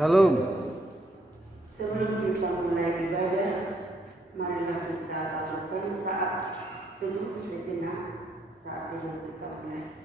Salam. Sebelum kita mulai ibadah, marilah kita lakukan saat teduh sejenak. Saat teduh kita mulai.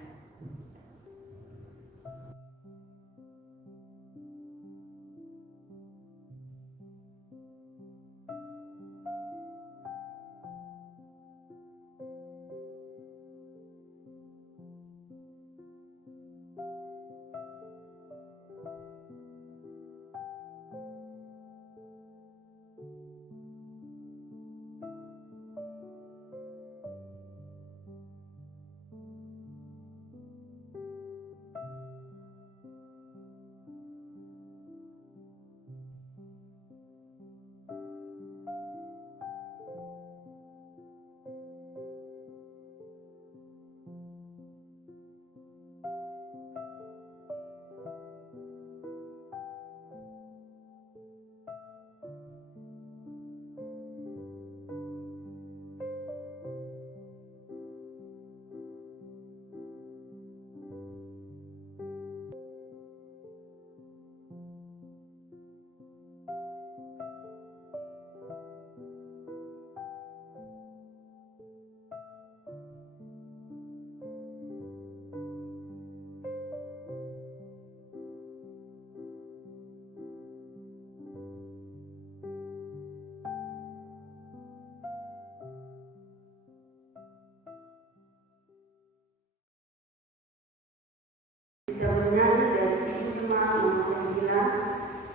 Kita menyanyi dari Ibu Jemaat nomor 9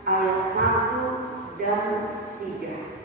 ayat 1 dan 3.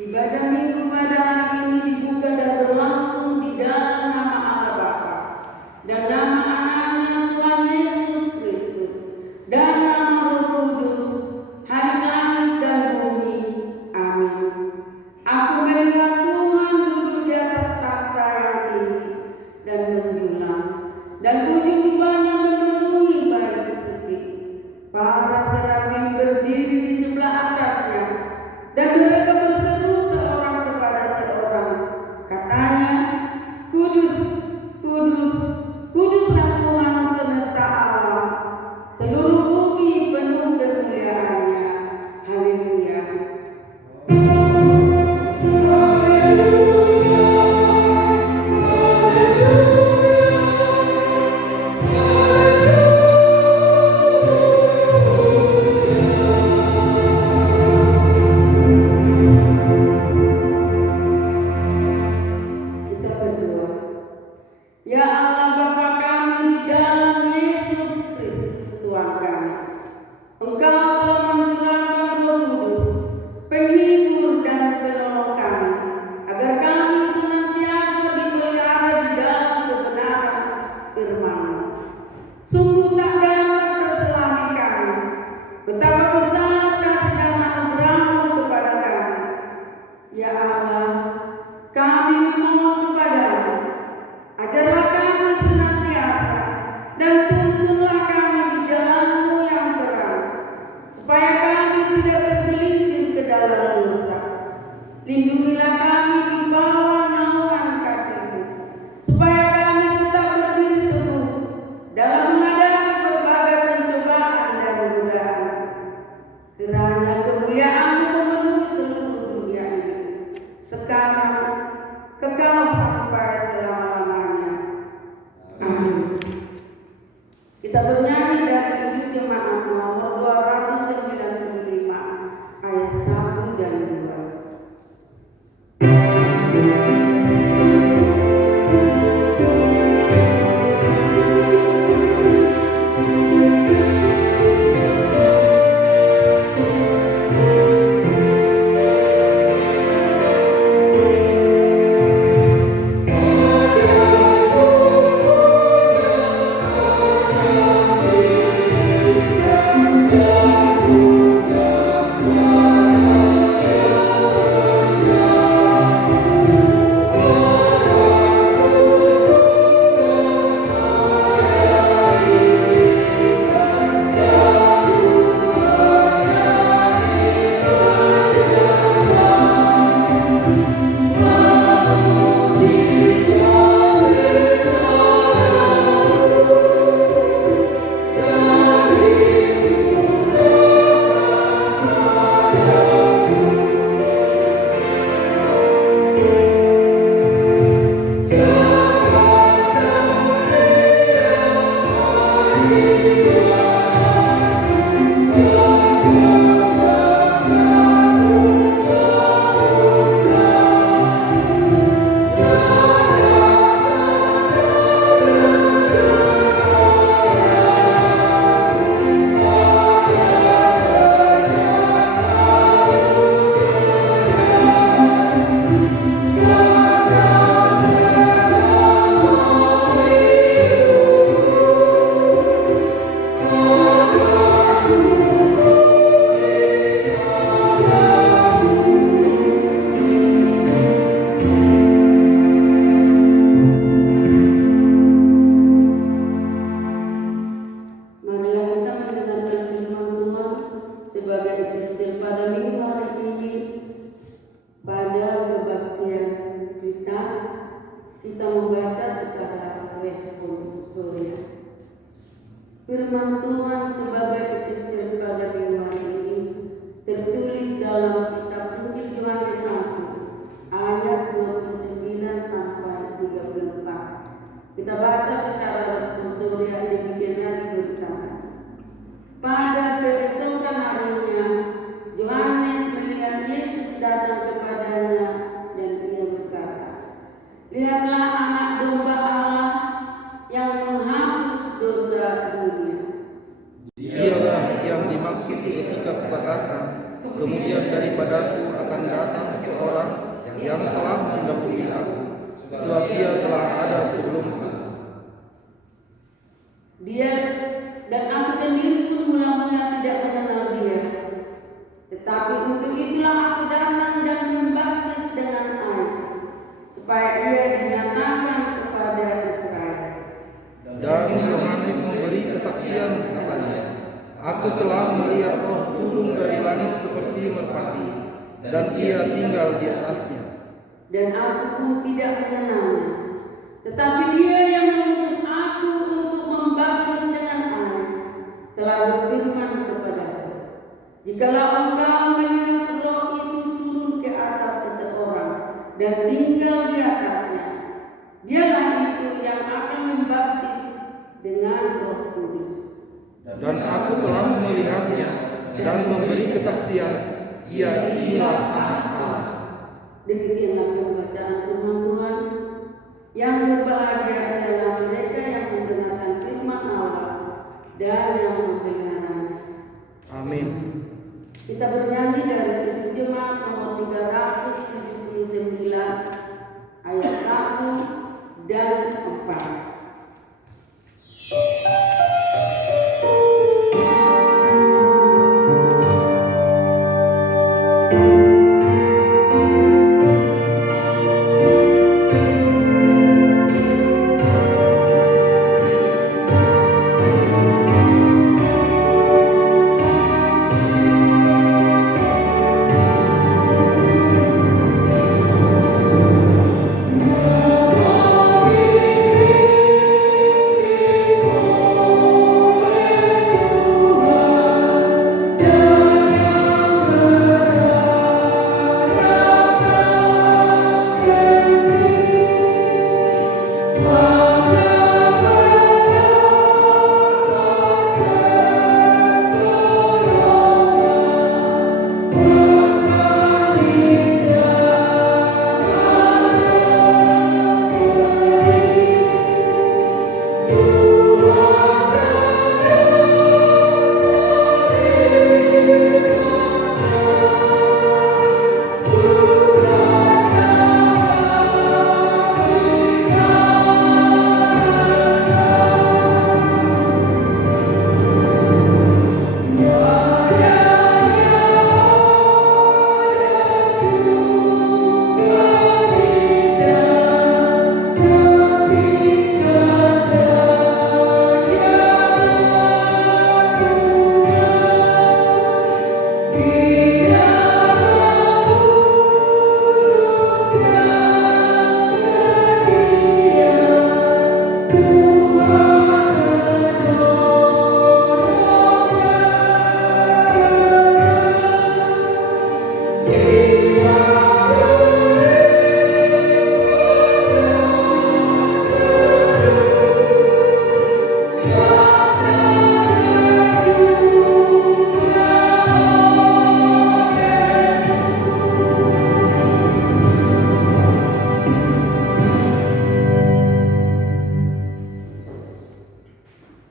Ibadah minggu pada hari ini dibuka dan berlangsung di dalam nama Allah Bapa dan nama anaknya Tuhan Yesus Kristus dan nama Roh Kudus, hari langit dan bumi. Amin. Aku melihat Tuhan duduk di atas takhta yang tinggi dan menjulang, dan ujung jubahnya memenuhi bait suci. Para serafim berdiri di sebelah atasnya, dan mereka berseru seorang Firman Tuhan sebagai epistel pada minggu hari ini tertulis dalam kitab Injil Yohanes 1 ayat 29 sampai 34. Kita baca secara responsoria, demikianlah diberitakan. Pada keesokan harinya Yohanes melihat Yesus datang kepadanya dan ia berkata, "Lihatlah anak domba Allah yang menghapus dosa dunia." Dialah yang dimaksud ketika kukatakan, kemudian daripadaku akan datang seorang yang telah mendahului aku, sebab dia telah ada sebelum aku. Dia dan aku sendiri pun mula-mula tidak mengenal dia. Tetapi untuk itulah aku datang dan membaptis dengan air, supaya ia dinyatakan kepada Israel. Dan Yohanes memberi kesaksian katanya, "Aku telah melihat Roh turun dari langit seperti merpati, dan ia tinggal di atasnya. Dan aku pun tidak mengenalnya. Tetapi dia yang mengutus aku untuk membaptis dengan air telah berfirman kepadaku, jikalau engkau melihat Roh itu turun dan tinggal di atasnya. Dialah itu yang akan membaptis dengan Roh Kudus. Dan aku telah melihatnya dan memberi kesaksian, ia inilah Anak Allah. Demikianlah pembacaan firman Tuhan. Yang berbahagia adalah mereka yang mendengarkan firman Allah dan yang memeliharanya. Amin. Kita bernyanyi dari Kidung Jemaat nomor 379 ayat 1 dan 4.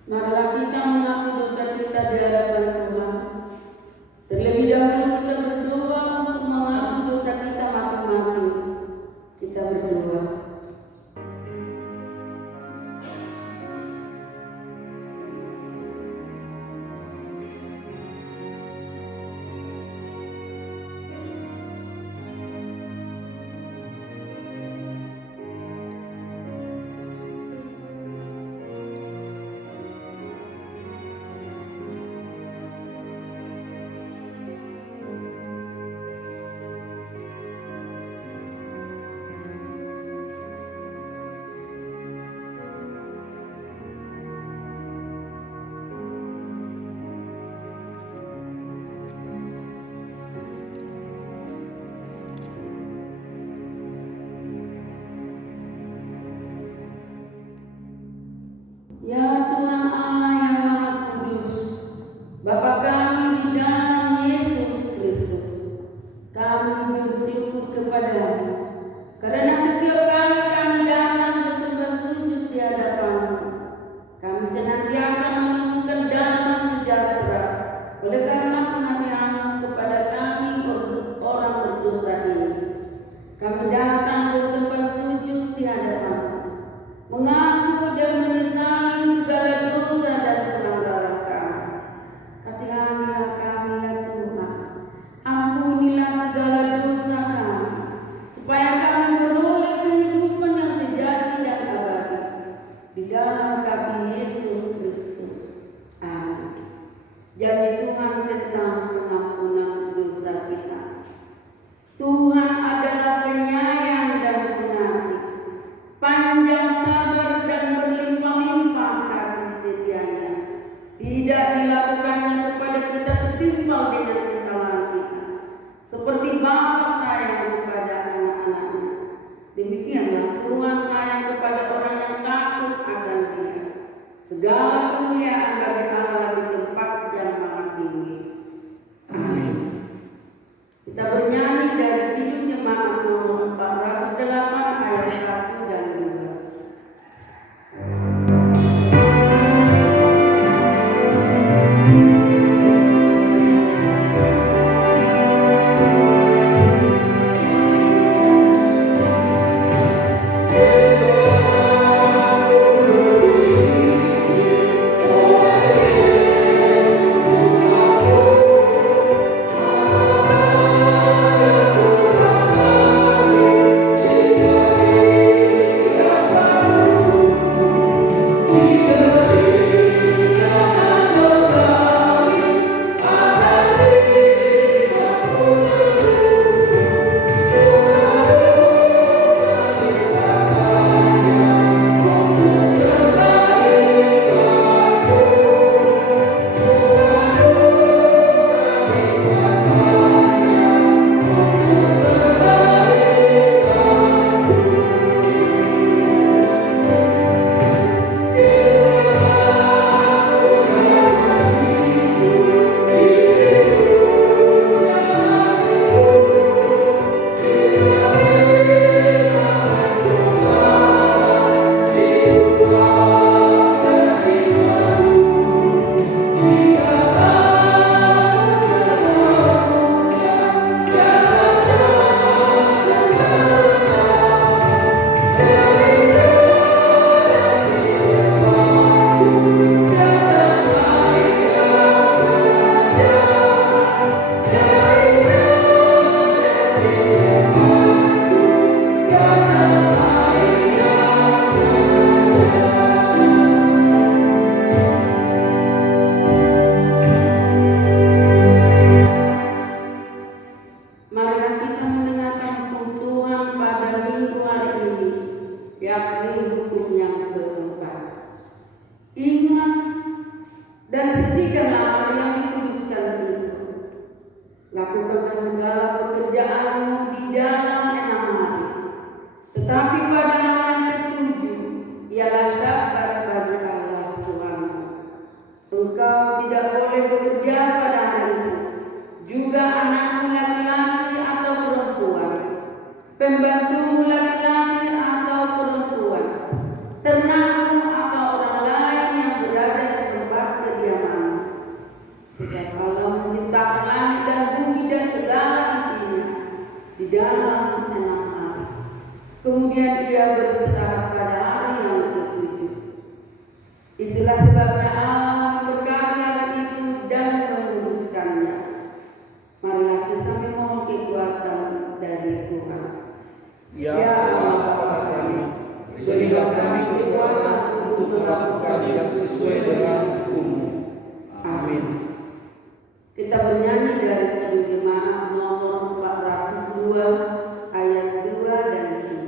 Marilah kita mengaku dosa kita di hadapan Tuhan. Terlebih dahulu kita berdoa untuk mengaku dosa kita masing-masing. Kita berdoa. Ya Tuhan Allah yang Maha Kudus, Bapa kami di dalam Yesus Kristus, kami bersyukur kepadamu karena setiap kali kami datang bersembah sujud di hadapan-Mu, kami senantiasa menemukan damai sejahtera oleh karena pengasihan-Mu kepada kami orang berdosa ini. Kami datang bersembah sujud di hadapan-Mu, mengaku dan menyesali segala dosa dan pelanggaran kami. Kasihanilah kami ya Tuhan, ampunilah segala dosa kami, supaya kami beroleh kehidupan yang sejati dan abadi di dalam kasih Yesus Kristus. Amin. Janji Tuhan tentang pengampunan dosa kita. Tuhan adalah penyayang dan pengasih, panjang sabar dan berlimpah-limpah kasih setianya. Tidak dilakukannya kepada kita setimpal dengan kesalahan kita, seperti Bapa sayang kepada anak-anaknya. anak-anaknya. Demikianlah Tuhan sayang kepada orang yang takut akan Dia. Segala kemuliaan bagi Allah di tempat yang maha tinggi. Amin. Kita bernyanyi dari Kidung Jemaat nomor 408 ayat 1 dan 2. Marilah kita mendengarkan hukum Tuhan pada minggu hari ini, yakni hukum yang keempat. Ingat dan sucikanlah hari yang dikuduskan itu. Lakukanlah segala pekerjaanmu di dalam 6 hari. Tetapi pada hari yang ketujuh, ialah Sabat bagi Allah Tuhanmu. Engkau tidak boleh bekerja pada hari itu, juga anakmu laki-laki atau perempuan, pembantumu laki-laki atau perempuan, ternakmu atau orang lain yang berada di tempat kediamanmu. Sebab Allah menciptakan langit dan bumi dan segala isinya di dalam 6 hari. Kemudian Ia beristirahat pada hari yang ketujuh. Itulah sebabnya Allah memberkati hari itu dan menguduskannya. Marilah kita memohon kekuatan dari Tuhan. Ya Allah Bapa kami, berilah kami kekuatan untuk melakukan yang sesuai dengan hukum-Mu. Amin. Kita bernyanyi dari Kidung Jemaat nomor 402 ayat 2 dan 3.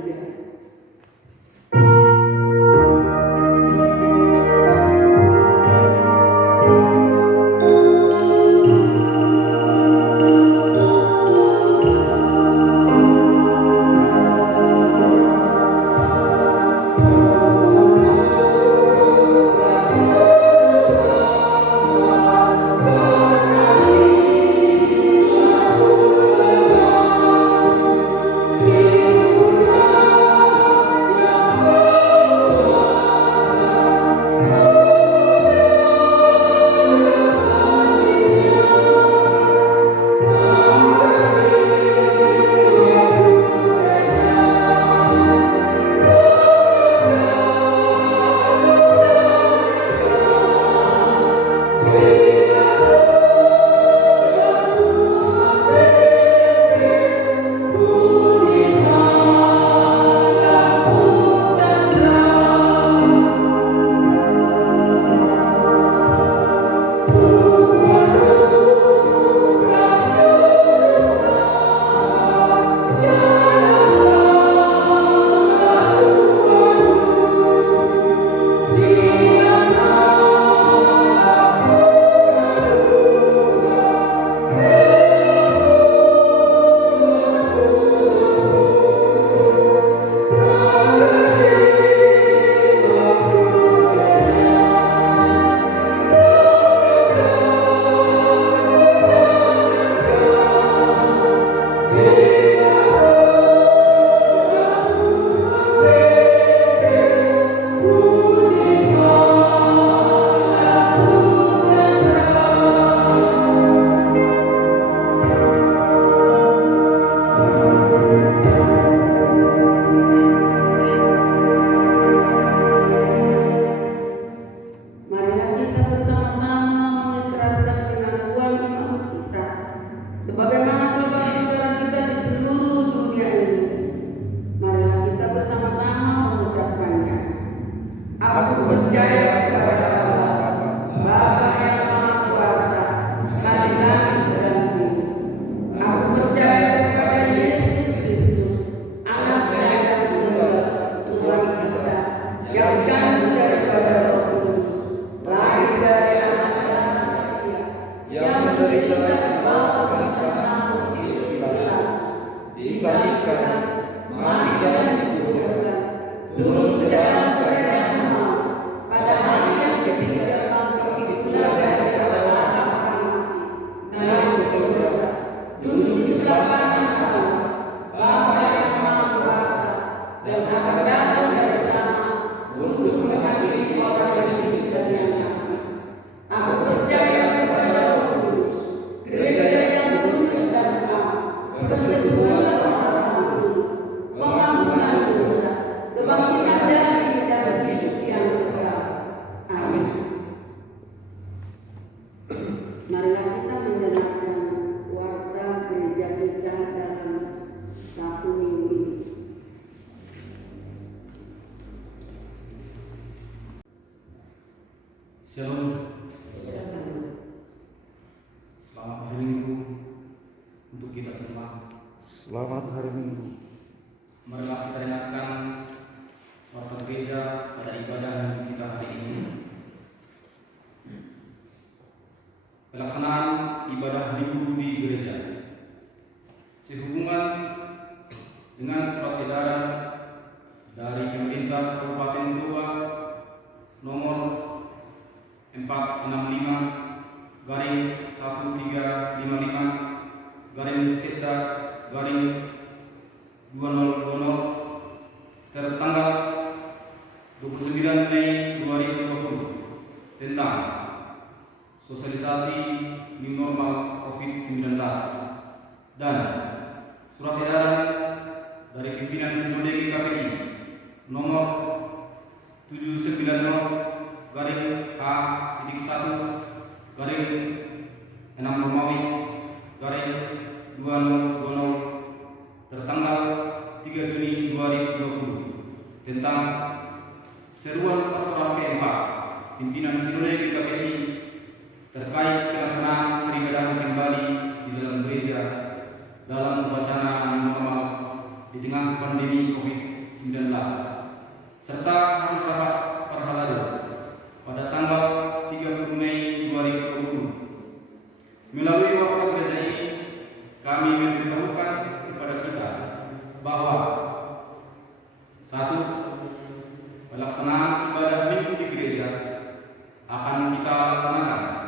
disalibkan, mati dan dikuburkan, turun ke dalam kerajaan maut. Pada hari yang ketiga bangkit pula dari orang-orang mati, naik ke surga, duduk di sebelah kanan Allah, Bapa yang Maha Kuasa, dan akan datang dari sana untuk menghadiri orang yang hidup dan yang mati. Aku percaya kepada Roh Kudus, gereja yang kudus dan am, persekutuan orang kudus, pengampunan dosa, kebangkitan dari hidup yang kekal. Amin. Marilah kita mendengarkan warta gereja kita dalam satu minggu ini. Shalom. Selamat hari Minggu untuk kita semua. Selamat hari Minggu. Marilah kita dengarkan warta gereja pada ibadah Minggu kita hari ini. Pelaksanaan ibadah Minggu di gereja sehubungan dengan surat edaran dari pemerintah Kabupaten Toba nomor 465/13/2020 tertanggal 29 Mei 2020 tentang sosialisasi new normal COVID-19 dan surat edaran dari pimpinan Sinode GKPI nomor 790-A/6 tertanggal 3 Juni 2020 tentang seruan pastoral keempat pimpinan Sinode GKPI terkait pelaksanaan peribadahan kembali di dalam gereja dalam wacana new normal di tengah pandemi COVID-19 serta hasil rapat Parhalado pada tanggal 30 Mei 2020. Melalui warta gereja ini kami memberitahukan kepada kita bahwa 1. Pelaksanaan ibadah Minggu di gereja akan kita laksanakan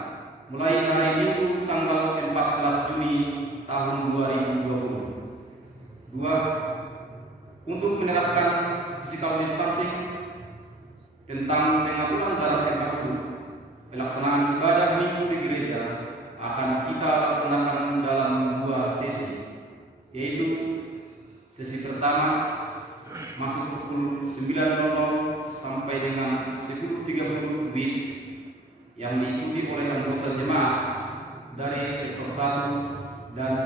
mulai hari Minggu tanggal 14 Juni tahun 2020. 2. Untuk menerapkan physical distancing tentang pengaturan jarak tempat duduk, pelaksanaan ibadah Minggu di gereja akan kita laksanakan dalam 2 sesi, yaitu sesi pertama masuk pukul 9.00 sampai dengan 10.30 WIB yang diikuti oleh anggota jemaat dari sektor 1 dan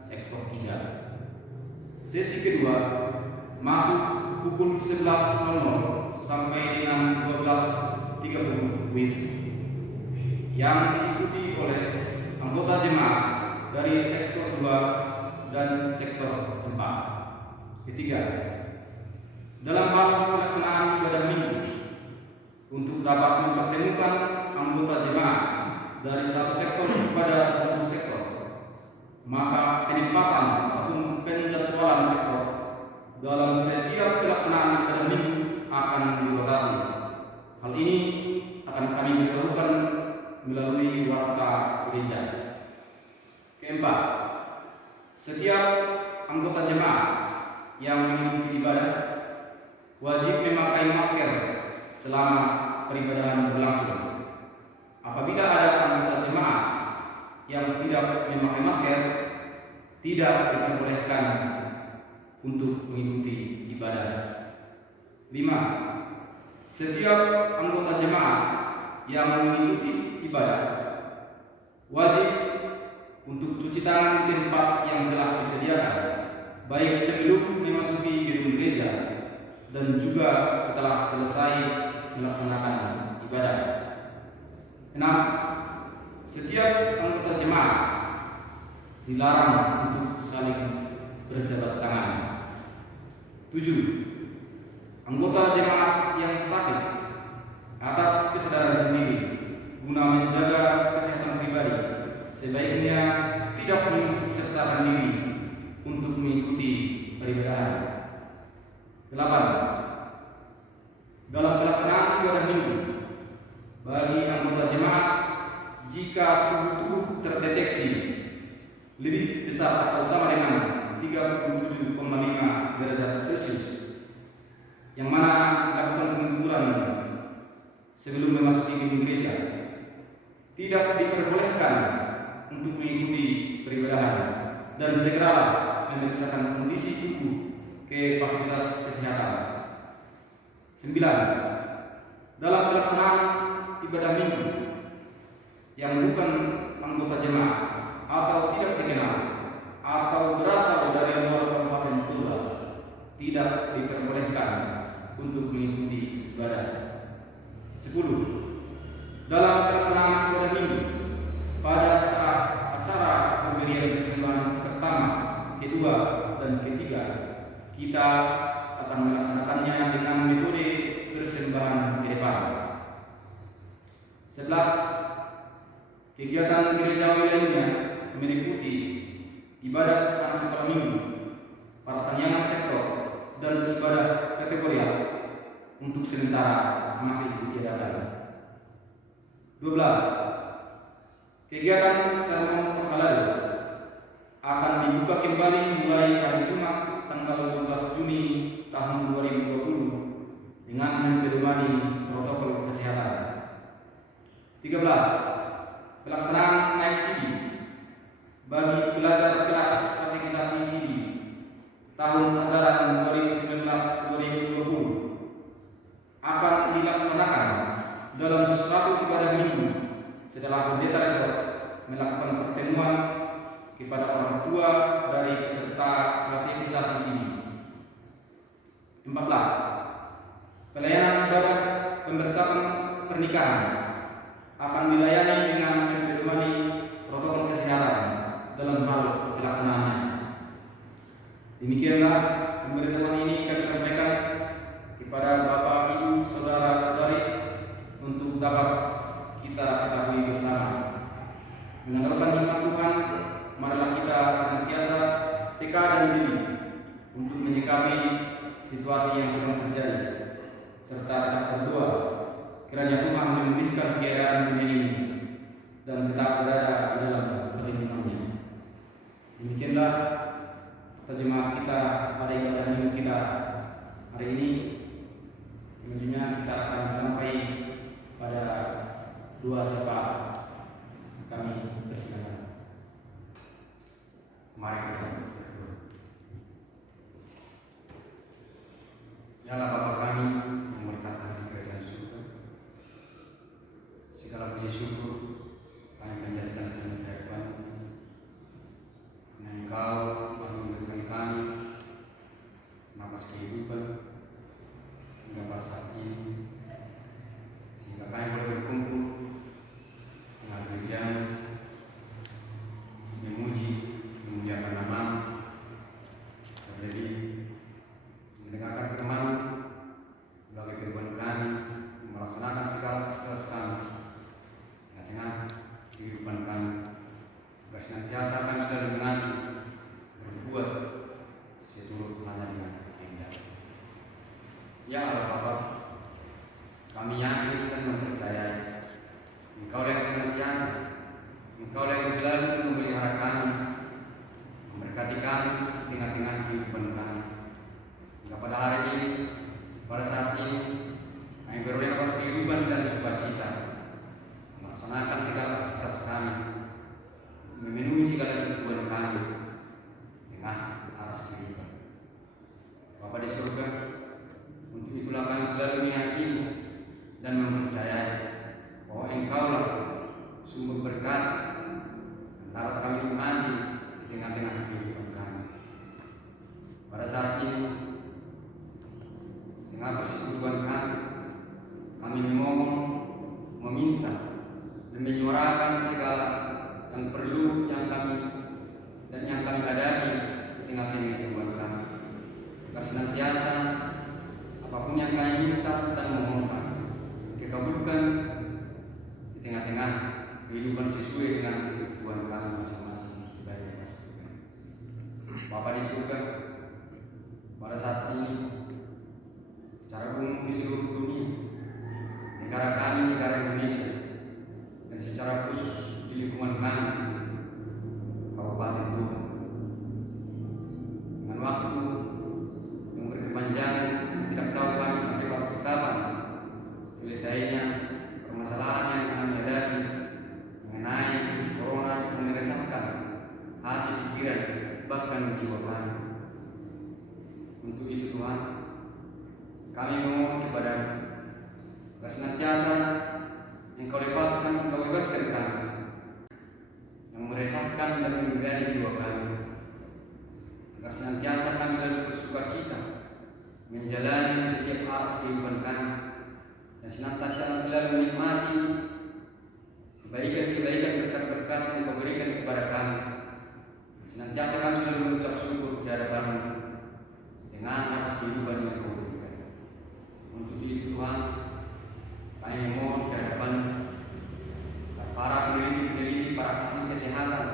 sektor 3. Sesi kedua masuk pukul 11.00 sampai dengan 12.30 WIB yang diikuti oleh anggota jemaat dari sektor 2 dan sektor 4. Ketiga, dalam hal pelaksanaan ibadah Minggu untuk dapat mempertemukan anggota jemaat dari satu sektor kepada seluruh sektor, maka penempatan ataupun penjadwalan sektor dalam setiap pelaksanaan ibadah Minggu akan dirotasi. Hal ini akan kami beritahukan melalui warta gereja. Keempat, setiap anggota jemaat yang mengikuti ibadah wajib memakai masker selama peribadahan berlangsung. Apabila ada anggota jemaat yang tidak memakai masker, tidak diperbolehkan untuk mengikuti ibadah. 5. Setiap anggota jemaat yang mengikuti ibadah wajib untuk cuci tangan di tempat yang telah disediakan, baik sebelum memasuki gedung gereja dan juga setelah selesai melaksanakan ibadah. 6. Setiap anggota jemaat dilarang untuk saling berjabat tangan. 7. Anggota jemaat yang sakit atas kesadaran sendiri guna menjaga kesehatan pribadi sebaiknya tidak mengikut sertakan diri untuk mengikuti peribadahan. 8. Dalam pelaksanaan ibadah minggu, bagi anggota jemaat, jika suhu tubuh terdeteksi lebih besar atau sama dengan 37,5 derajat Celcius, yang mana dilakukan pengukuran sebelum memasuki gedung gereja, tidak diperbolehkan untuk mengikuti peribadahan dan segeralah memeriksakan kondisi tubuh ke fasilitas kesehatan. 9. Dalam pelaksanaan ibadah minggu yang bukan anggota jemaat atau tidak dikenal atau berasal dari luar Kabupaten Tuba, tidak diperbolehkan untuk mengikuti ibadah. 10. Dalam pelaksanaan ibadah minggu pada saat acara pemberian persembahan pertama, kedua, dan ketiga, kita akan melaksanakannya dengan metode persembahan ke depan. 11. Kegiatan gerejawi lainnya meliputi ibadah anak sekolah minggu, pertanian sektor, dan ibadah kategorial untuk sementara masih ditiadakan. 12. Kegiatan sermon perhalal akan dibuka kembali mulai hari Jumat tanggal 12 Juni tahun 2020 dengan mempedomani protokol kesehatan. 13. Pelaksanaan naik sidi bagi pelajar kelas katekisasi sidi tahun ajaran 2019-2020 akan dilaksanakan dalam suatu ibadah minggu setelah pendeta resort melakukan pertemuan kepada orang tua dari peserta katekisasi sini. 14. Pelayanan ibadah pemberkatan pernikahan akan dilayani dengan mempedomani protokol kesehatan dalam hal pelaksanaannya. Demikianlah pemberitahuan ini kami sampaikan kepada Bapak, Ibu, Saudara-saudari untuk dapat kita ketahui bersama. Mengandalkan hikmat Tuhan, marilah kita senantiasa teka dan jeli untuk menyikapi situasi yang sedang terjadi, serta tetap berdoa kiranya Tuhan memulihkan keadaan dunia ini dan tetap berada di dalam perlindungannya. Demikianlah terjemahan kita pada ibadah minggu kita hari ini. Selanjutnya kita akan sampai pada doa sapa. Kami persilakan. Mari kita berdoa. Ya Allah Bapa kami yang bertata di kerajaan surga, segala puji syukur kami panjatkan kepada Tuhan karena Engkau masih memberikan kami nafas kehidupan hingga pada saat ini, sehingga kami boleh berkumpul dengan gereja memuliakan nama-Mu, terlebih mendengarkan firman sebagai kehidupan kami, melaksanakan segala tugas kami dengan kehidupan kami, agar senantiasa kami selalu mengacu berbuat seturut hanya dengan kehendak. Ya Allah Bapa, kami yakin dan mempercayai Engkau yang senantiasa, Engkau yang selalu memelihara kami, memberkati kami di tengah-tengah kehidupan kami. Hingga pada hari ini, pada saat ini, kami beroleh nafas kehidupan dan sukacita, melaksanakan segala aktivitas kami, memenuhi segala kebutuhan kami dengan aras kehidupan. Bapa di surga, untuk itulah kami selalu meyakini dan mempercayai bahwa Engkaulah sumber berkat dan dapat kami nikmati di tengah-tengah kehidupan kami. Pada saat ini, dengan persekutuan kami memohon, meminta dan menyuarakan segala yang perlu yang kami hadapi di tengah-tengah kehidupan kami, agar senantiasa apapun yang kami minta dan memohonkan dikabulkan di tengah-tengah kehidupan sesuai dengan kebutuhan kami masing-masing. Bapa di surga, pada saat ini secara umum di seluruh dunia, negara kami, negara Indonesia, dan secara khusus di lingkungan kami, Kabupaten Tuban, dengan waktu yang berkepanjangan, tidak tahu kami sampai batas kapan selesainya permasalahan yang kami hadapi mengenai virus corona yang meresahkan hati, pikiran, bahkan jiwa kami. Untuk itu Tuhan, kami memohon kepadamu agar senantiasa Engkau bebaskan kami yang meresahkan dan mengganggu jiwa kami, agar senantiasa kami selalu bersukacita menjalani setiap aras kehidupan kami, dan senantiasa selalu menikmati kebaikan-kebaikan, berkat-berkat yang Kau berikan kepada kami. Senantiasa kami selalu mengucap syukur di hadapan-Mu dengan atas kehidupan yang Kau berikan. Untuk itu Tuhan, kami memohon di hadapan para peneliti-peneliti, para ahli kesehatan,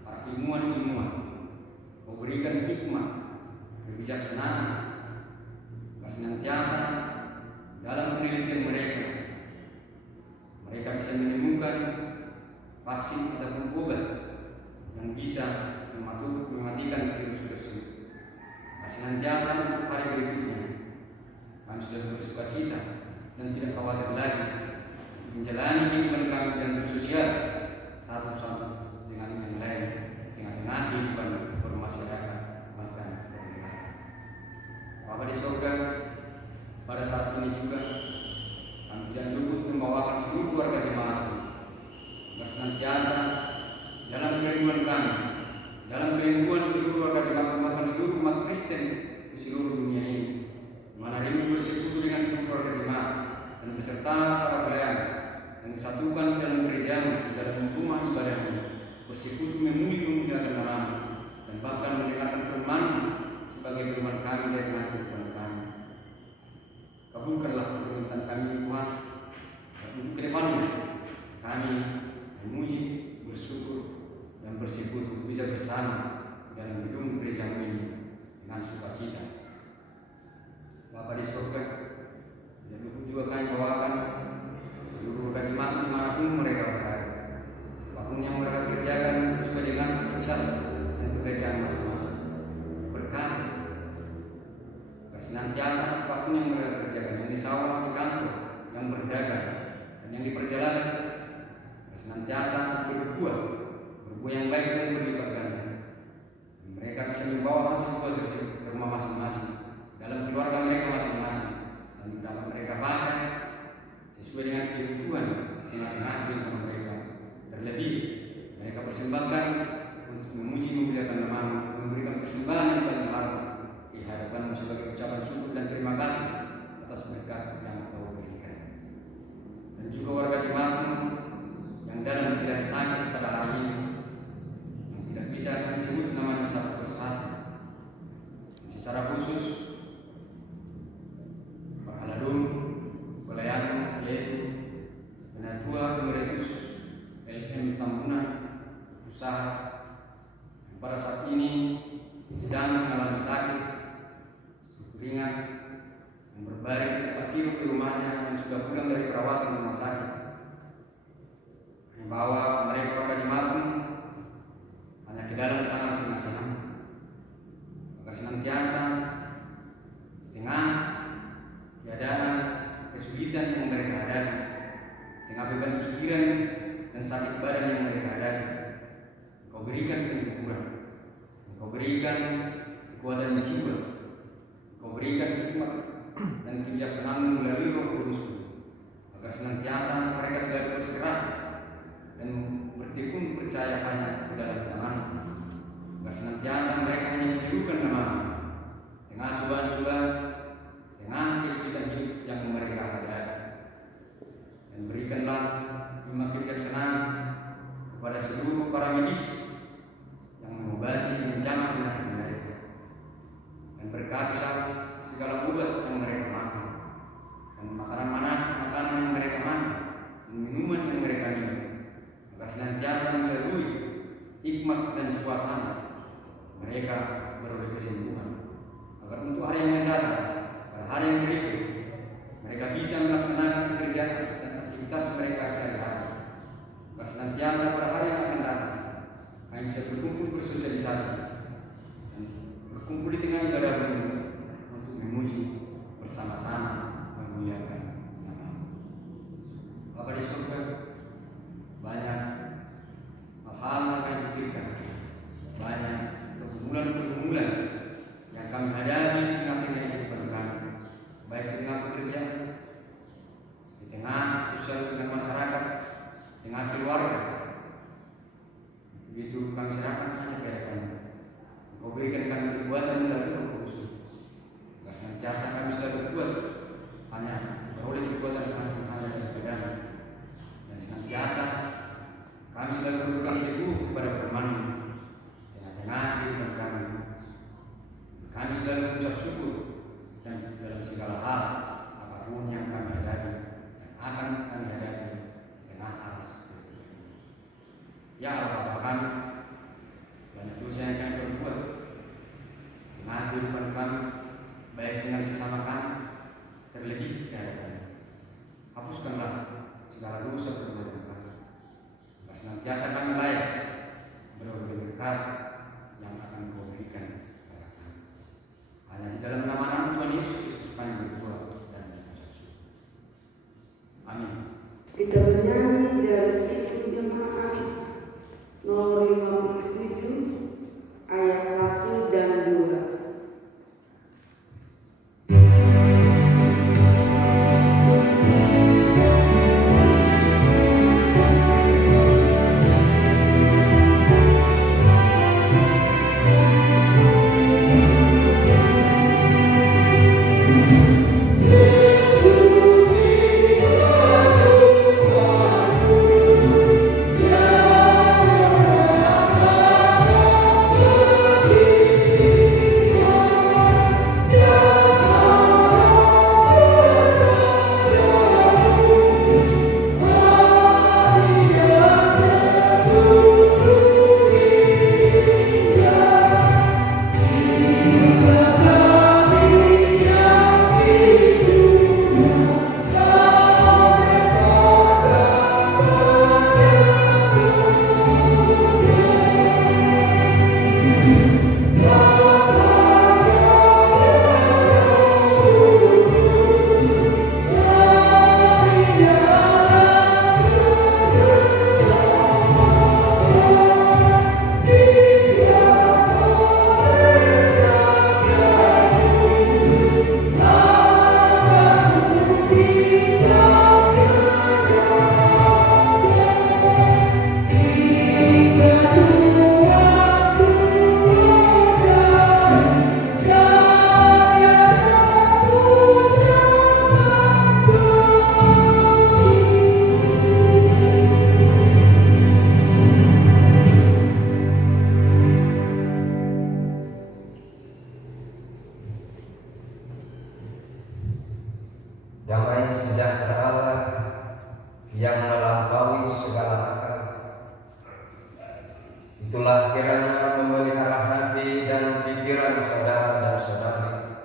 para ilmuwan-ilmuwan, Kau berikan hikmah, kebijaksanaan, agar senantiasa dalam penelitian mereka bisa menemukan vaksin ataupun obat yang bisa mematikan virus tersebut. Senantiasa untuk hari berikutnya kami sudah bersukacita dan tidak khawatir lagi menjalani kehidupan kami dan bersosial satu sama dengan yang lain, dengan kehidupan bermasyarakat bahkan bernegara. Bapa di surga, pada saat ini juga kami tidak luput membawakan seluruh warga jemaat agar senantiasa dalam kerinduan kami, dalam kerinduan seluruh warga jemaat, bahkan seluruh umat Kristen di seluruh dunia ini, di mana rindu bersekutu dengan seluruh warga jemaat dan beserta para pelayan, dan disatukan dalam gereja-Mu, di dalam rumah ibadah-Mu, bersekutu memuji-memuliakan nama-Mu, dan bahkan mendengarkan firman-Mu sebagai firman kami dari tengah kehidupan kami. Kabulkanlah permintaan kami Tuhan, dan untuk kedepannya kami memuji, bersyukur, dan bersekutu bisa bersama dalam gedung gereja-Mu ini dengan sukacita. Bapa di surga, dan juga kami bawakan seluruh warga jemaat dimanapun mereka berada, apapun yang mereka kerjakan sesuai dengan aktivitas dan pekerjaan masing-masing. Berkati senantiasa apapun yang mereka kerjakan, yang di sawah, di kantor, yang berdagang, dan yang di perjalanan, senantiasa berbuah yang baik dan berlipat ganda. Mereka bisa membawa hasil buah tersebut ke rumah masing-masing, dalam keluarga mereka masing-masing, dan dapat mereka pakai sesuai dengan kebutuhan tengah-tengah kehidupan mereka. Terlebih mereka persembahkan untuk memuji memuliakan nama-Mu, memberikan persembahan yang paling harum di hadapan-Mu sebagai ucapan syukur dan terima kasih atas berkat yang Kau berikan. Dan juga warga jemaat-Mu yang dalam keadaan sakit pada hari ini, yang tidak bisa kami sebut namanya satu persatu, secara khusus Pak Haladun, pelayan yaitu Penatua Emeritus LM Tambunan Usaha, yang pada saat ini sedang mengalami sakit ringan, yang berbaring di tempat tidur di rumahnya, yang sudah pulang dari perawatan rumah sakit. Bahwa mereka warga jemaat-Mu hanya ke dalam tangan pengasihan, agar senantiasa dengan keadaan kesulitan yang mereka hadapi, dengan beban pikiran dan sakit badan yang mereka hadapi, Kau berikan kehidupan, Kau berikan kekuatan jiwa, Kau berikan hikmat dan kebijaksanaan melalui Roh Kudus-Mu, agar senantiasa mereka selalu berserah dan bertekun percaya hanya ke dalam tangan-Mu, agar senantiasa mereka hanya menyerukan nama-Mu dengan cobaan-cobaan, dengan kesulitan hidup yang mereka hadapi. Dan berikanlah hikmat kebijaksanaan kepada seluruh para medis yang mengobati menjamah penyakit mereka, dan berkatilah segala obat yang mereka makan, dan makanan yang mereka makan, dan minuman yang mereka minum, agar senantiasa melalui hikmat dan kuasa mereka Kami selalu mengucap syukur dan dalam segala hal apapun yang kami hadapi dan akan kami hadapi dengan alas. Ya Allah Bapa kami, banyak dosa yang kami perbuat dengan kehidupan kami, baik dengan sesama kami, terlebih di hadapan. Hapuskanlah segala dosa perbuatan kami, agar senantiasa kami layak beroleh berkat yang akan Kau berikan kepada kami. Hanya di dalam nama Tuhan Yesus Kristus kami berdoa dan mengucap syukur. Amin. Kita bernyanyi dari Kidung Jemaat nomor 57 ayat 1 dan 2. Damai sejahtera Allah yang melampaui segala akal, itulah kiranya memelihara hati dan pikiran saudara dan saudari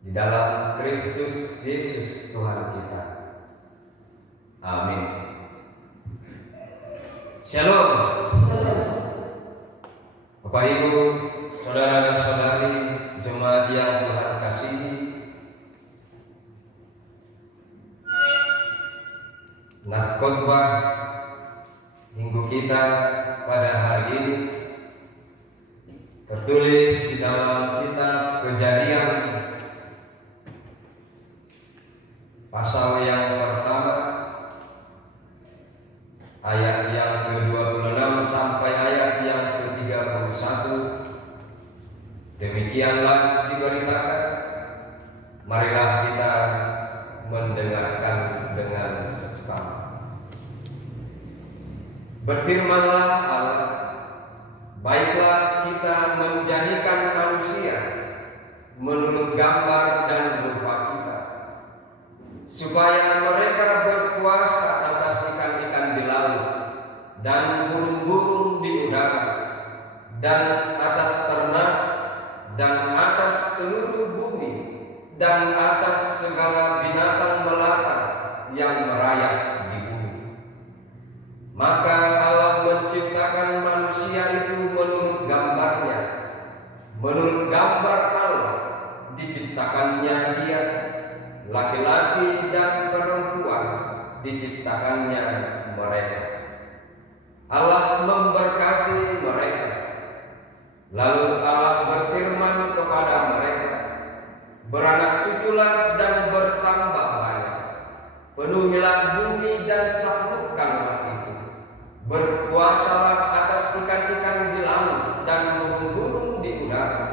di dalam Kristus Yesus Tuhan kita. Amin. Shalom. Bapak Ibu, saudara dan saudari, jemaat yang Tuhan kasihi, Nats khotbah minggu kita pada hari ini tertulis di dalam kitab Kejadian pasal yang pertama ayat yang ke-26 sampai ayat yang ke-31. Demikianlah diberitakan. Marilah kita mendengarkan dengan seksama. Berfirmanlah Allah, baiklah kita menjadikan manusia menurut gambar dan rupa kita, supaya mereka berkuasa atas ikan-ikan di laut dan burung-burung di udara dan atas ternak dan atas seluruh bumi dan atas segala binatang melata yang merayap di bumi. Maka Allah menciptakan manusia itu menurut gambarnya, menurut gambar Allah diciptakannya dia, laki-laki dan perempuan diciptakannya mereka. Allah memberkati mereka. Lalu Allah berfirman kepada mereka, beranak cuculah dan bertambah banyak, penuhilah bumi dan taklukkanlah itu, berkuasalah atas ikan-ikan di laut dan burung-burung di udara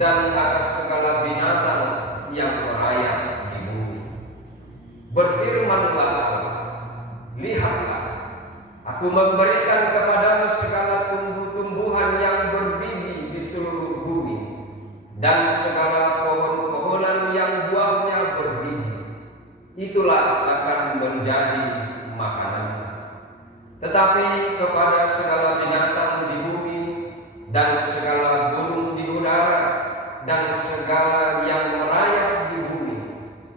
dan atas segala binatang yang merayap di bumi. Berfirmanlah Allah, lihatlah, aku memberikan kepadamu segala tumbuh-tumbuhan yang berbiji di seluruh bumi, dan segala pohon-pohonan yang buahnya berbiji, itulah akan menjadi makanan. Tetapi kepada segala binatang di bumi dan segala burung di udara dan segala yang merayap di bumi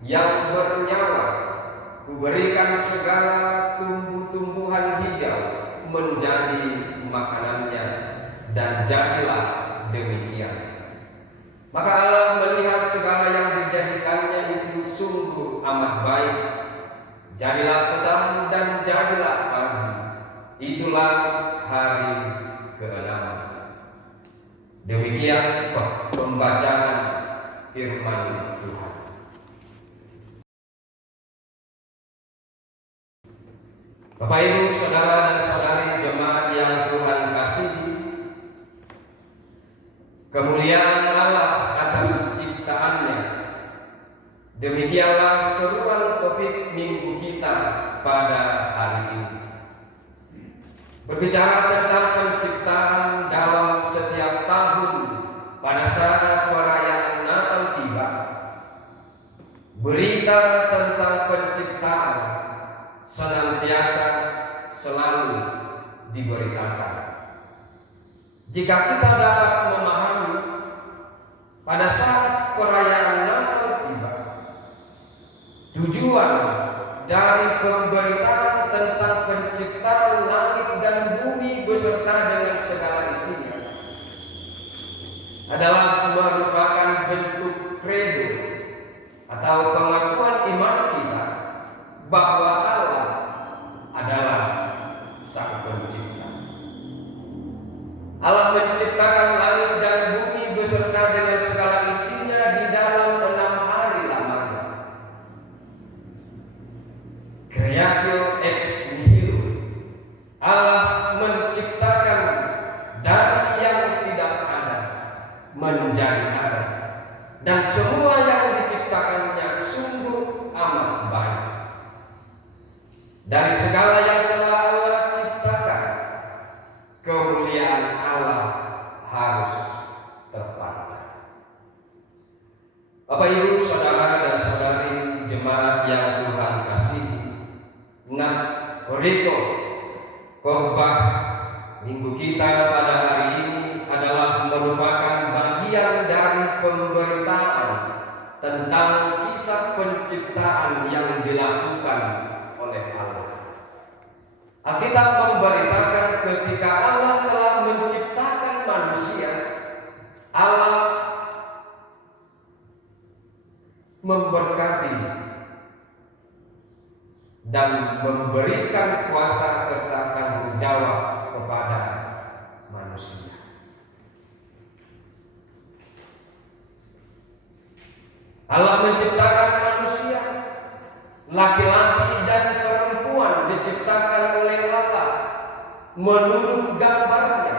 yang bernyawa, kuberikan segala tumbuh-tumbuhan hijau menjadi makanannya, dan jadilah demikian. Maka Allah melihat segala yang dijadikannya itu sungguh amat baik. Jadilah petang dan jadilah pagi. Itulah hari ke-6. Demikian pembacaan firman Tuhan. Bapak, Ibu, saudara dan saudari jemaat yang Tuhan kasihi, kemuliaan Allah atas ciptaannya, demikianlah seruan topik minggu kita pada hari ini. Berbicara tentang penciptaan dalam setiap tahun pada saat perayaan Natal tiba, berita tentang penciptaan senantiasa selalu diberitakan. Jika kita dapat memahami pada saat perayaan Natal tiba, tujuan dari pemberitaan tentang penciptaan langit dan bumi beserta dengan segala isinya adalah merupakan bentuk credo atau pengakuan iman kita bahwa Allah adalah Sang Pencipta. Allah menciptakan langit dan bumi beserta dengan segala isinya di dalam 6 hari lamanya. Creatio ex nihilo. Allah menciptakan dari yang tidak ada menjadi ada, dan semua yang diciptakannya sungguh amat baik. Dari segala yang telah Allah ciptakan, kemuliaan Allah harus terpancar. Bapak, Ibu, saudara dan saudari jemaat yang Tuhan kasihi, Nats Horiko, khotbah minggu kita pada hari ini adalah merupakan bagian dari pemberitaan tentang kisah penciptaan yang dilakukan oleh Allah. Alkitab memberitakan ketika Allah telah menciptakan manusia, Allah memberkati dan memberikan kuasa serta tanggung jawab kepada manusia. Allah menciptakan manusia, laki-laki dan perempuan diciptakan oleh Allah menurut gambarnya.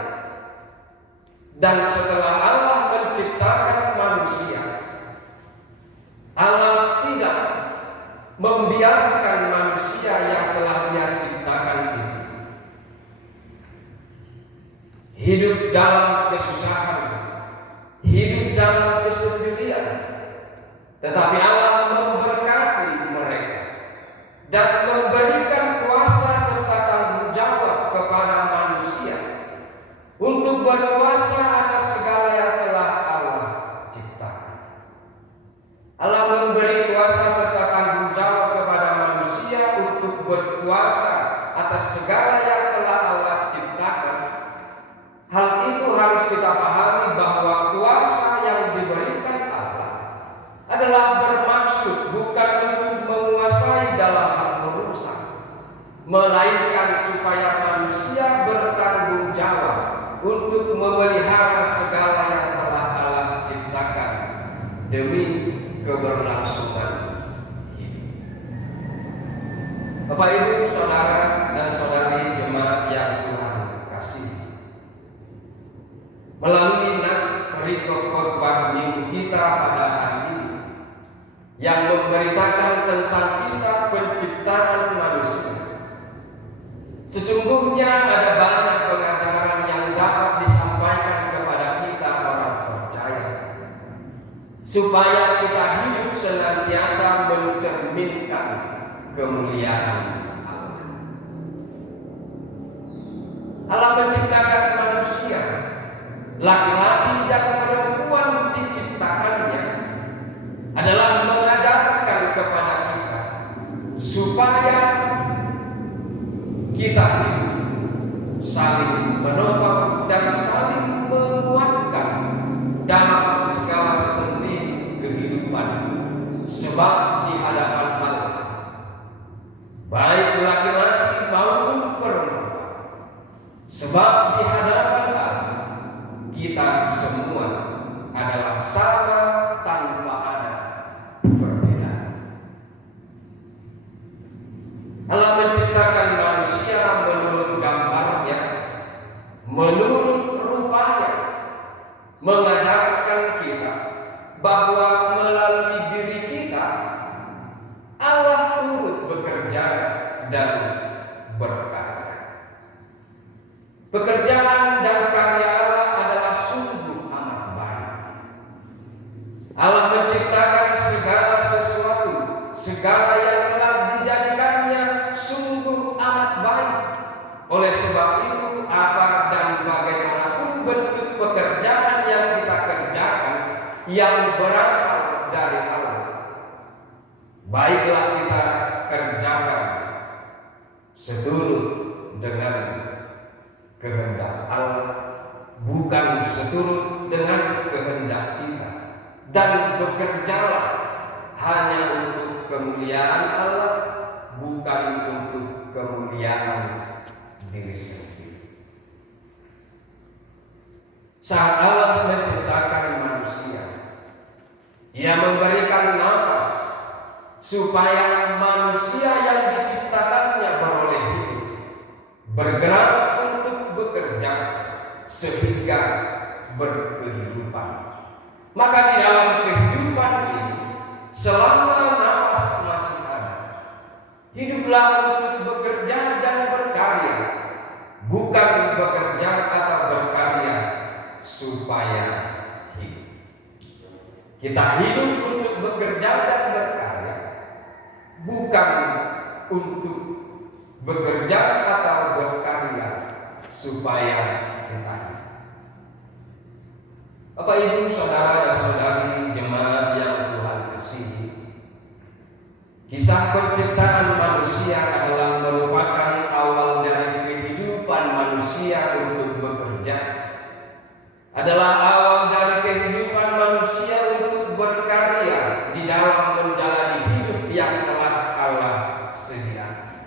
Dan setelah Allah menciptakan manusia, Allah tidak membiarkan manusia yang telah Dia ciptakan itu hidup dalam kesusahan, hidup dalam kesendirian, tetapi Allah memberkati mereka dan memberikan kuasa serta tanggung jawab kepada manusia untuk berkuasa atas segala yang telah Allah ciptakan. Allah memberi kuasa serta tanggung jawab kepada manusia untuk berkuasa atas segala yang telah Allah ciptakan. Hal itu harus kita pahami bahwa kuasa yang diberikan Allah adalah bermaksud bukan untuk menguasai dalam hal merusak, melainkan supaya manusia bertanggung jawab untuk memelihara segala yang telah Allah ciptakan demi keberlangsungan hidup. Bapak, Ibu, saudara dan saudari jemaat yang Tuhan kasihi, melalui nats perikop khotbah minggu kita pada hari ini yang memberitakan tentang kisah penciptaan manusia, sesungguhnya ada banyak pengajaran yang dapat disampaikan kepada kita orang percaya supaya kita hidup senantiasa mencerminkan kemuliaan Allah. Allah menciptakan manusia, laki-laki dan perempuan diciptakannya adalah mengajarkan kepada kita supaya kita hidup saling menopang dan saling menguatkan dalam segala sendi kehidupan, sebab di hadapan Allah baik laki-laki maupun perempuan, sebab di hadapan Allah kita semua adalah sama tanpa ada perbedaan. Allah menciptakan manusia menurut gambarnya, menurut rupanya, mengajarkan kita bahwa melalui diri kita Allah turut bekerja dan berkarya. Pekerjaan dan karya Allah adalah sungguh amat baik. Allah menciptakan segala sesuatu, segala yang telah dijadikannya sungguh amat baik. Oleh sebab itu, apa dan bagaimanapun bentuk pekerjaan yang kita kerjakan yang berasal dari Allah, baiklah kita kerjakan seturut dengan kehendak Allah, bukan seturut dengan kehendak kita, dan bekerjalah hanya untuk kemuliaan Allah, bukan untuk kemuliaan diri sendiri. Saat Allah menciptakan manusia, Ia memberikan nafas supaya manusia yang diciptakannya beroleh hidup, bergerak untuk bekerja sehingga berkehidupan. Maka di dalam kehidupan ini, selama nafas masih ada, hiduplah untuk bekerja dan berkarya, bukan bekerja atau berkarya supaya hidup. Kita hidup untuk bekerja dan berkarya, bukan untuk bekerja atau berkarya supaya kita hidup. Bapak, Ibu, saudara dan saudari jemaat yang Tuhan kasihi, kisah penciptaan manusia adalah merupakan awal dari kehidupan manusia untuk bekerja, adalah awal dari kehidupan manusia untuk berkarya di dalam menjalani hidup yang telah Allah sediakan.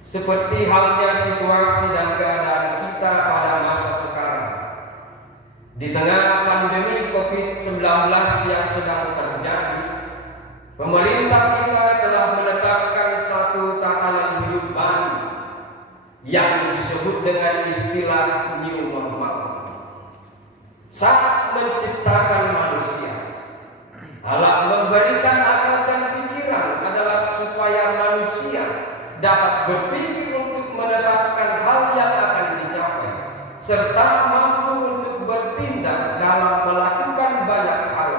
Seperti halnya situasi dan keadaan kita pada masa sekarang, di tengah pandemi COVID-19 yang sedang terjadi, pemerintah kita telah menetapkan satu tatanan hidup baru yang disebut dengan istilah new normal. Saat menciptakan manusia, Allah memberikan akal dan pikiran adalah supaya manusia dapat berpikir untuk menetapkan hal yang akan dicapai, serta mampu untuk bertindak dalam melakukan banyak hal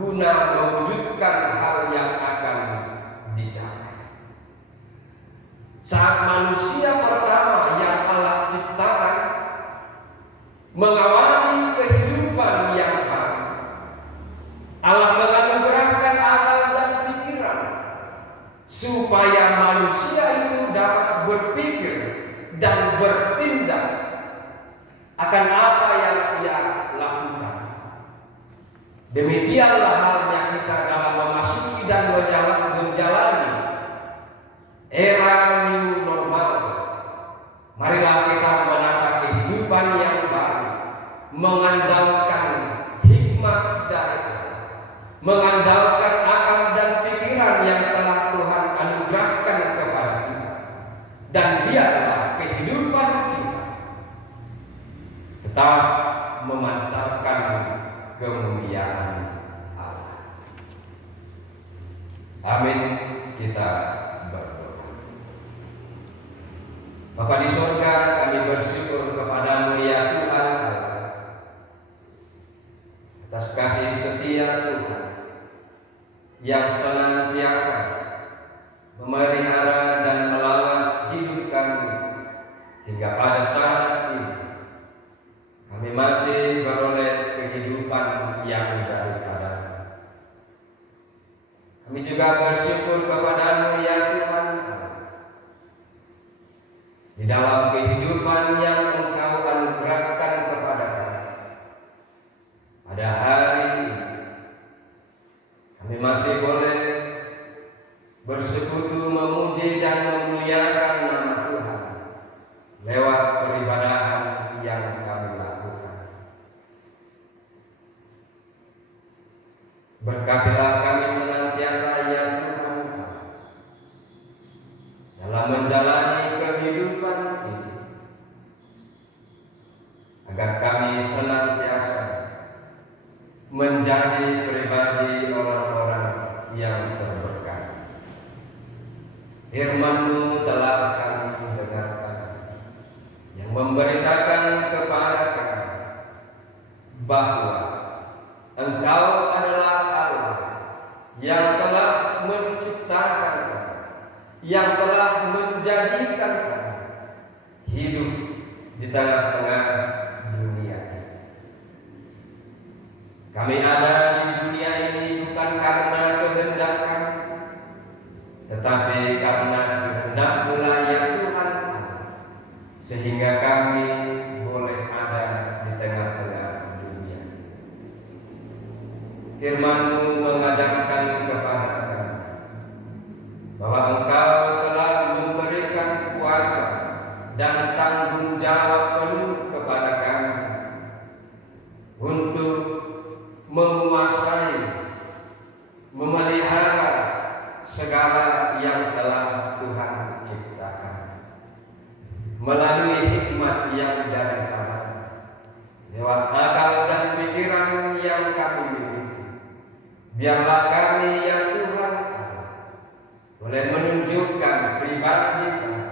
guna mewujudkan hal yang akan dicapai. Saat manusia pertama yang Allah ciptakan mengawali kehidupan yang baru, Allah menganugerahkan akal dan pikiran supaya manusia itu dapat berpikir dan bertindak akan apa yang ia lakukan. Demikianlah halnya kita dalam memasuki dan menjalani era new normal. Marilah kita menata kehidupan yang baru, mengandalkan hikmat dari Allah, mengandalkan akal dan pikiran yang telah Tuhan anugerahkan kepada kita, dan biarlah kehidupan kita tetap memancarkan kemuliaan Allah. Amin. Kita berdoa. Bapa di surga, kami bersyukur kepadamu ya Tuhan Allah, atas kasih setia Tuhan yang senantiasa memelihara dan melawat hidup kami hingga pada saat ini kami masih beroleh kehidupan yang daripada. Kami juga bersyukur kepada-Mu ya Tuhan, di dalam kehidupan yang Engkau anugerahkan kepada kami. Pada hari ini kami masih boleh bersekutu memuji dan memuliakan nama Tuhan lewat peribadahan yang kami lakukan. Berkatilah kami senantiasa ya Tuhan dalam menjalani kehidupan ini, agar kami senantiasa menjadi pribadi orang-orang yang terberkati. Firman-Mu telah kami dengarkan, yang memberitakan kepada kami bahwa Engkau adalah Allah yang telah menciptakan kami, yang telah menjadikan kami hidup di tengah-tengah dunia ini. Kami ada di dunia ini bukan karena kehendak kami, tetapi karena kehendak pula ya Tuhan, sehingga kami boleh ada di tengah-tengah dunia. Firman-Mu mengajarkan kepada kami bahwa Engkau telah memberikan kuasa dan tanggung jawab penuh kepada kami untuk menguasai, memelihara segala yang telah Tuhan ciptakan melalui hikmat yang daripada, lewat akal dan pikiran yang kami miliki. Biarlah kami ya Tuhan boleh menunjukkan pribadi kami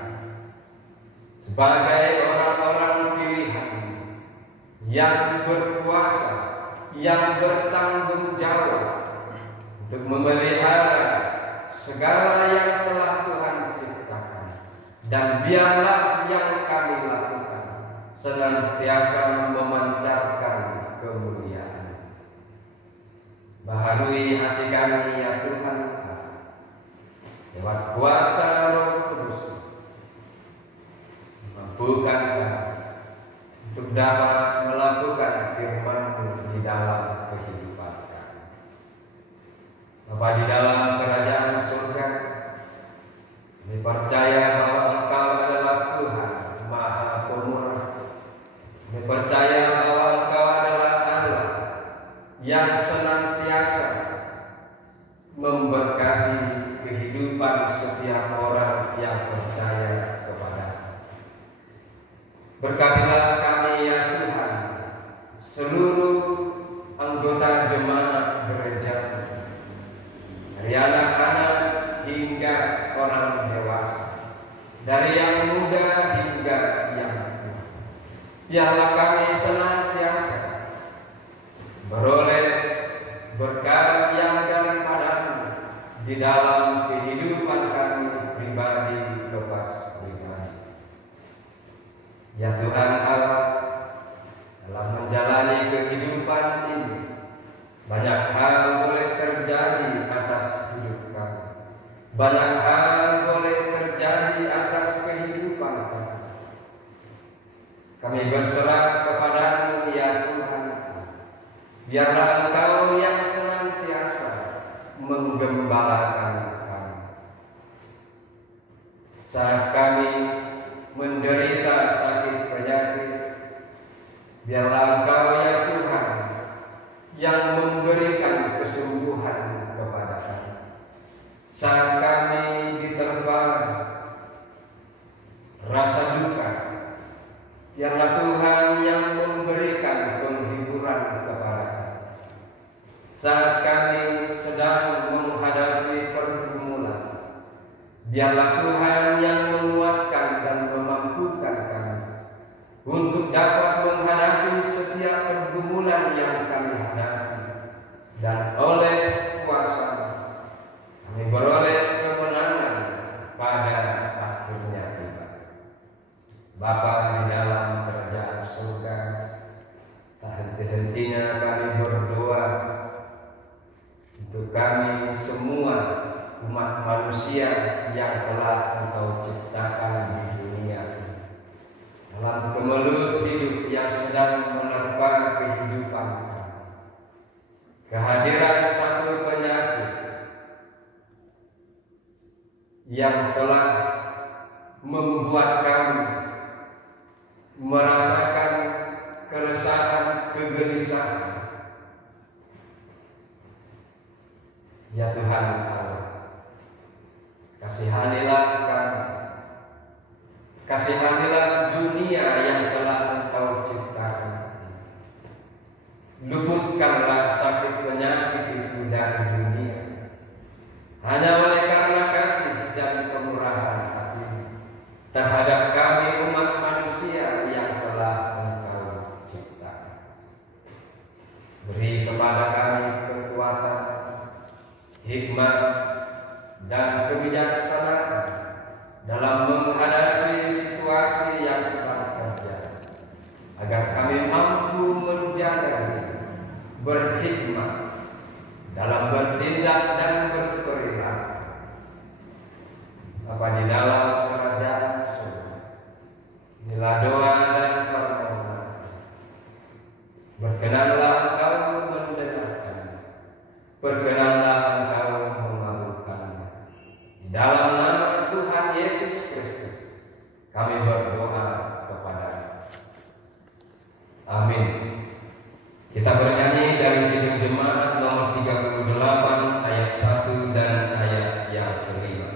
sebagai orang-orang pilihan yang berkuasa, yang bertanggung jawab untuk memelihara segala yang telah Tuhan ciptakan. Dan biarlah yang kami lakukan senantiasa memancarkan kemuliaan. Baharui hati kami ya Tuhan lewat kuasa Roh Kudus, mampukan kami untuk dapat melakukan firman-Mu di dalam kehidupan kami. Bapa di dalam kerajaan surga, kami percaya bahwa Engkau adalah Tuhan Maha Pemurah. Kami percaya bahwa Engkau adalah Allah yang senantiasa memberkati kehidupan setiap orang yang percaya kepada. Berkatilah kami ya Tuhan, seluruh anggota jemaat gereja, dari anak-anak hingga orang dewasa, dari yang muda hingga yang tua. Biarlah kami senantiasa beroleh berkat yang daripada-Mu di dalam kehidupan kami pribadi lepas pribadi. Ya Tuhan Allah, dalam menjalani kehidupan ini banyak hal boleh terjadi atas hidup kami. Banyak hal boleh terjadi atas kehidupan kami. Kami berserah kepada-Mu ya Tuhan. Biarlah Engkau yang senantiasa menggembalakan kami. Saat kami menderita sakit penyakit, biarlah Engkau ya Tuhan yang memberikan kesembuhan kepada kami. Saat kami diterpa rasa duka, biarlah Tuhan yang memberikan penghiburan kepada kami. Saat kami sedang menghadapi pergumulan, biarlah Tuhan yang menguatkan dan memampukan kami untuk dapat menghadapi setiap pergumulan yang kami hadapi. kami semua umat manusia yang telah Engkau ciptakan di dunia dalam kemelut hidup yang sedang menerpa kehidupan kami. Kehadiran satu penyakit yang telah membuat kami merasakan keresahan, kegelisahan. Ya Tuhan Allah, kasihanilah kami, kasihanilah dunia yang telah Engkau ciptakan. Luputkanlah sakit penyakit itu dari dunia, hanya oleh karena kasih dan kemurahan hati terhadap kami umat manusia yang telah Engkau ciptakan. Beri kepada kami kekuatan, hikmat, dan kebijaksanaan dalam menghadapi situasi yang sedang terjadi, agar kami mampu menjaga diri, berhikmat dalam bertindak dan berperilaku. Bapa di dalam kerajaan surga, inilah doa dan permohonan. Berkenanlah Engkau mendengarkan, berkenanlah Engkau mengabulkannya. Di dalam nama Tuhan Yesus Kristus kami berdoa kepada. Amin. Kita bernyanyi dari Kidung Jemaat nomor 38 ayat 1 dan ayat yang kelima.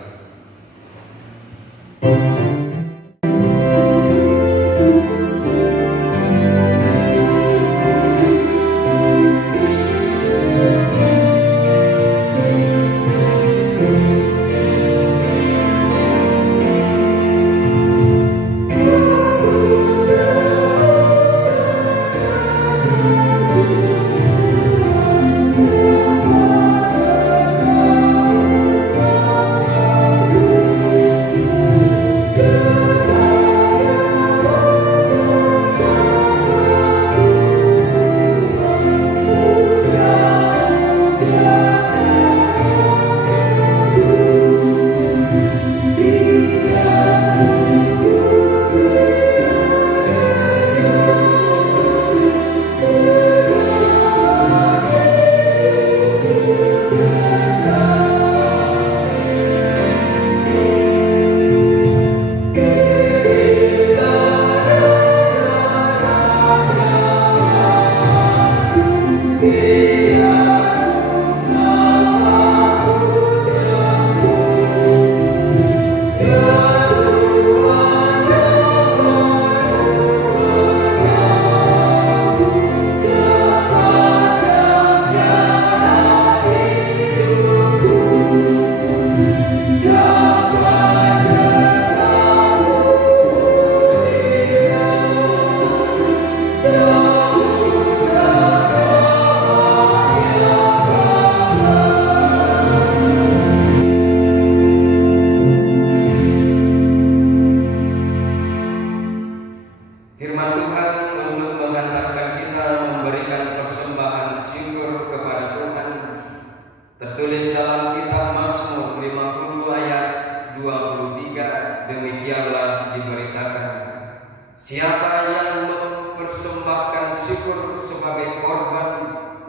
Siapa yang mempersembahkan syukur sebagai korban,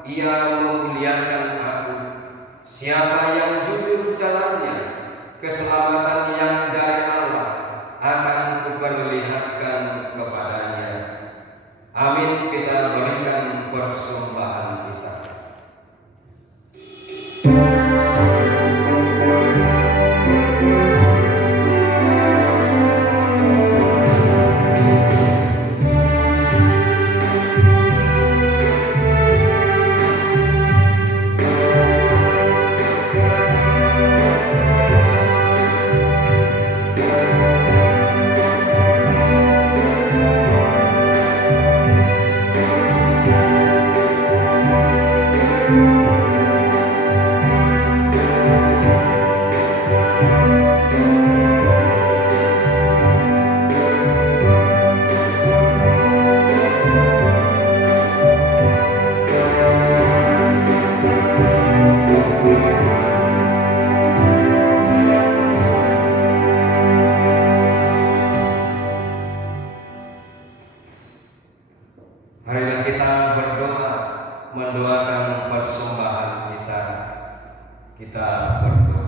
ia memuliakan aku. Siapa yang jujur jalannya, keselamatan yang dari Allah akan kuperlihatkan kepadanya. Amin. Kita berikan persembahan kita. Kita berdoa.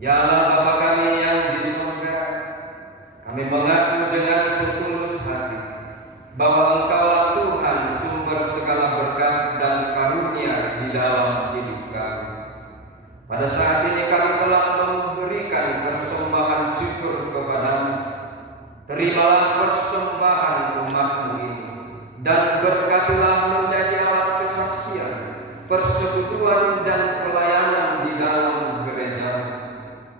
Ya Allah Bapa kami yang di surga, kami mengaku dengan setulus hati bahwa Engkaulah Tuhan sumber segala berkat dan karunia di dalam hidup kami. Pada saat ini kami telah memberikan persembahan syukur kepadamu. Terimalah persembahan umat-Mu ini dan berkatilah menjadi alat kesaksian, persekutuan dan pelayanan di dalam gereja.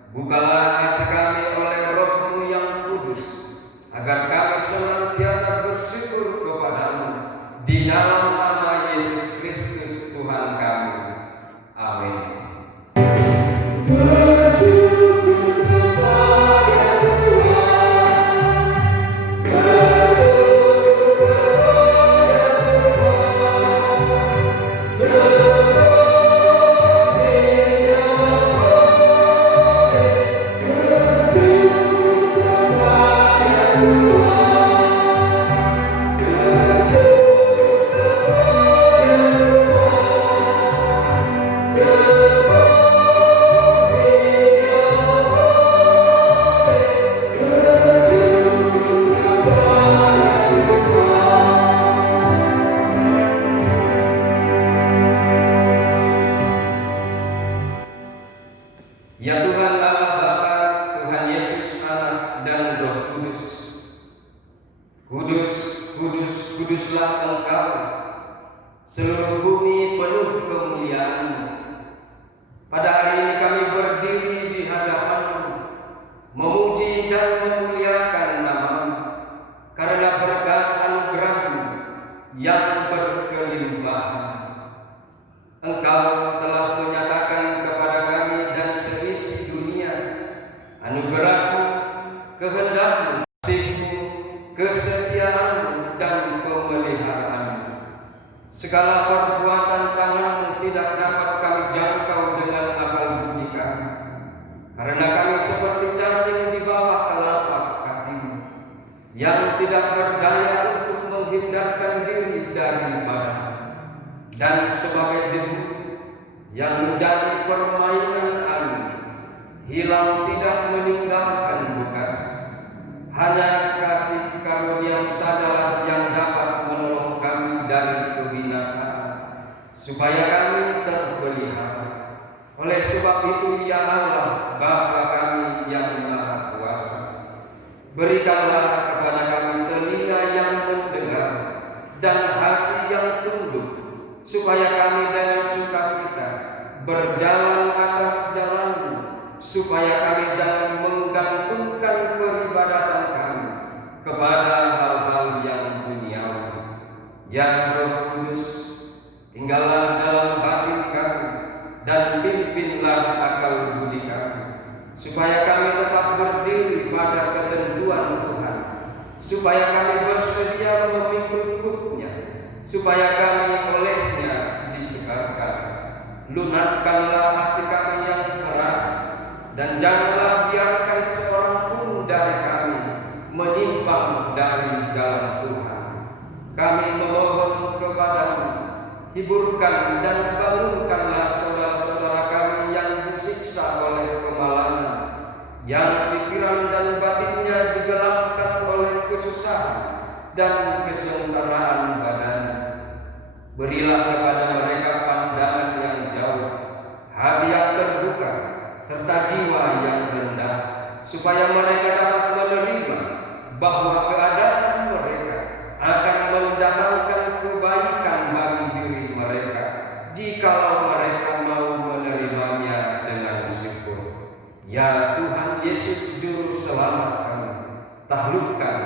Bukalah hati kami oleh Roh-Mu yang kudus, agar kami senantiasa bersyukur kepadamu di dalam nama Yesus Kristus Tuhan kami. Amin. Ya Tuhan Allah Bapa, Tuhan Yesus Anak dan Roh Kudus. Kudus, kudus, kuduslah Engkau. Seluruh bumi penuh kemuliaan-Mu. Pada hari ini kami berdiri di hadapan-Mu, memuji dan memuliakan nama-Mu, karena berkat anugerah-Mu yang berkelimpahan. Engkau telah menyatakan kepada kami dan seisi dunia anugerah-Mu, kehendak-Mu, kasih-Mu, kesetiaan-Mu dan pemeliharaan-Mu. Segala perbuatan tangan-Mu tidak dapat kami jangkau dengan akal budi kami, karena kami seperti cacing di bawah telapak kaki-Mu yang tidak berdaya untuk menghindarkan diri dari badan, dan sebagai debu yang menjadi permainan angin, hilang tidak meninggalkan bekas. Hanya kasih karunia-Mu sajalah yang dapat menolong kami dari kebinasaan, supaya kami terpelihara. Oleh sebab itu, ya Allah Bapa kami yang Maha Kuasa, berikanlah kepada kami telinga yang mendengar dan hati yang tunduk, supaya kami dengan sukacita berjalan atas jalan-Mu, supaya kami jangan menggantungkan peribadatan kami kepada hal-hal yang duniawi. Ya Roh Kudus, tinggallah dalam batin kami dan pimpinlah akal budi kami, supaya kami tetap berdiri pada ketentuan Tuhan, supaya kami bersedia mengikut-ikutnya, supaya kami olehnya disegarkan. Lunakkanlah hati kami yang keras, dan janganlah biarkan seorang pun dari kami menyimpang dari jalan Tuhan. Kami memohon kepadamu, hiburkan dan bangunkanlah saudara-saudara kami yang disiksa oleh kemalangan, yang pikiran dan batinnya digelapkan oleh kesusahan dan kesengsaraan badan. Berilah kepada mereka pandangan yang jauh, hati yang terbuka, serta jiwa yang rendah, supaya mereka dapat menerima bahwa keadaan mereka akan mendatangkan kebaikan bagi diri mereka, jikalau mereka mau menerimanya dengan syukur. Ya Tuhan Yesus Juru Selamat kami, taklukkan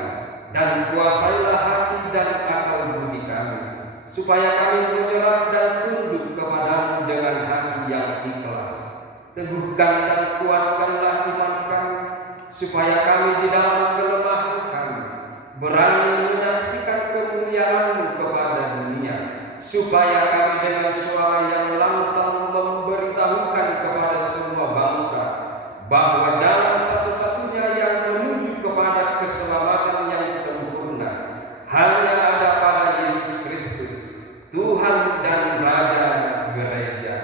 dan kuasailah hati dan akal budi kami, supaya kami menyerah dan tunduk kepadamu dengan hati yang ikhlas. Teguhkan dan kuatkanlah iman kami, supaya kami di dalam kelemahan kami berani menyaksikan kemuliaan-Mu kepada dunia, supaya kami dengan suara yang lantang memberitahukan kepada semua bangsa bahwa jalan satu-satunya yang menuju kepada keselamatan yang sempurna hanya ada pada Yesus Kristus, Tuhan dan Raja Gereja.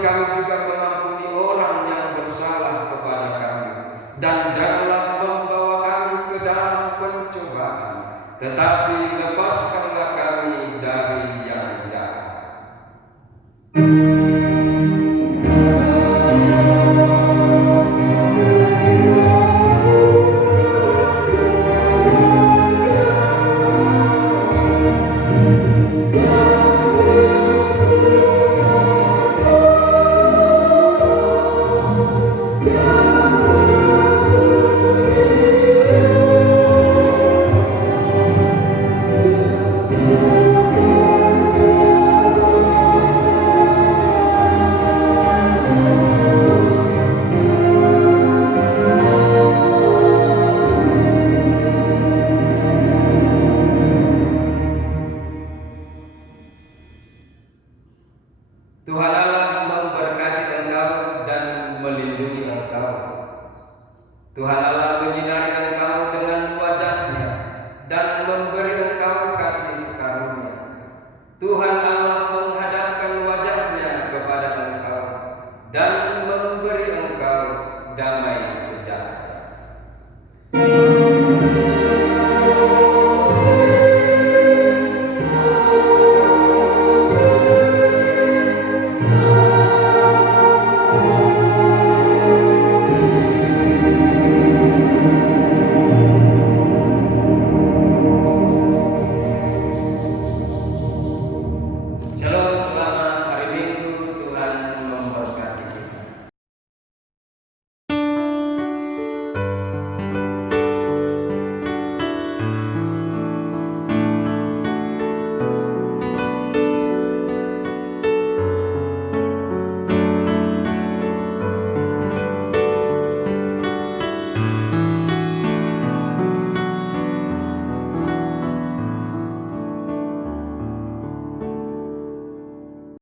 kami juga mengampuni orang yang bersalah kepada kami, dan janganlah membawa kami ke dalam pencobaan, tetapi lepaskanlah kami dari yang jahat. Tuhan Allah memberkati engkau dan melindungi engkau. Tuhan Allah menyinari engkau dengan wajah-Nya dan memberi engkau kasih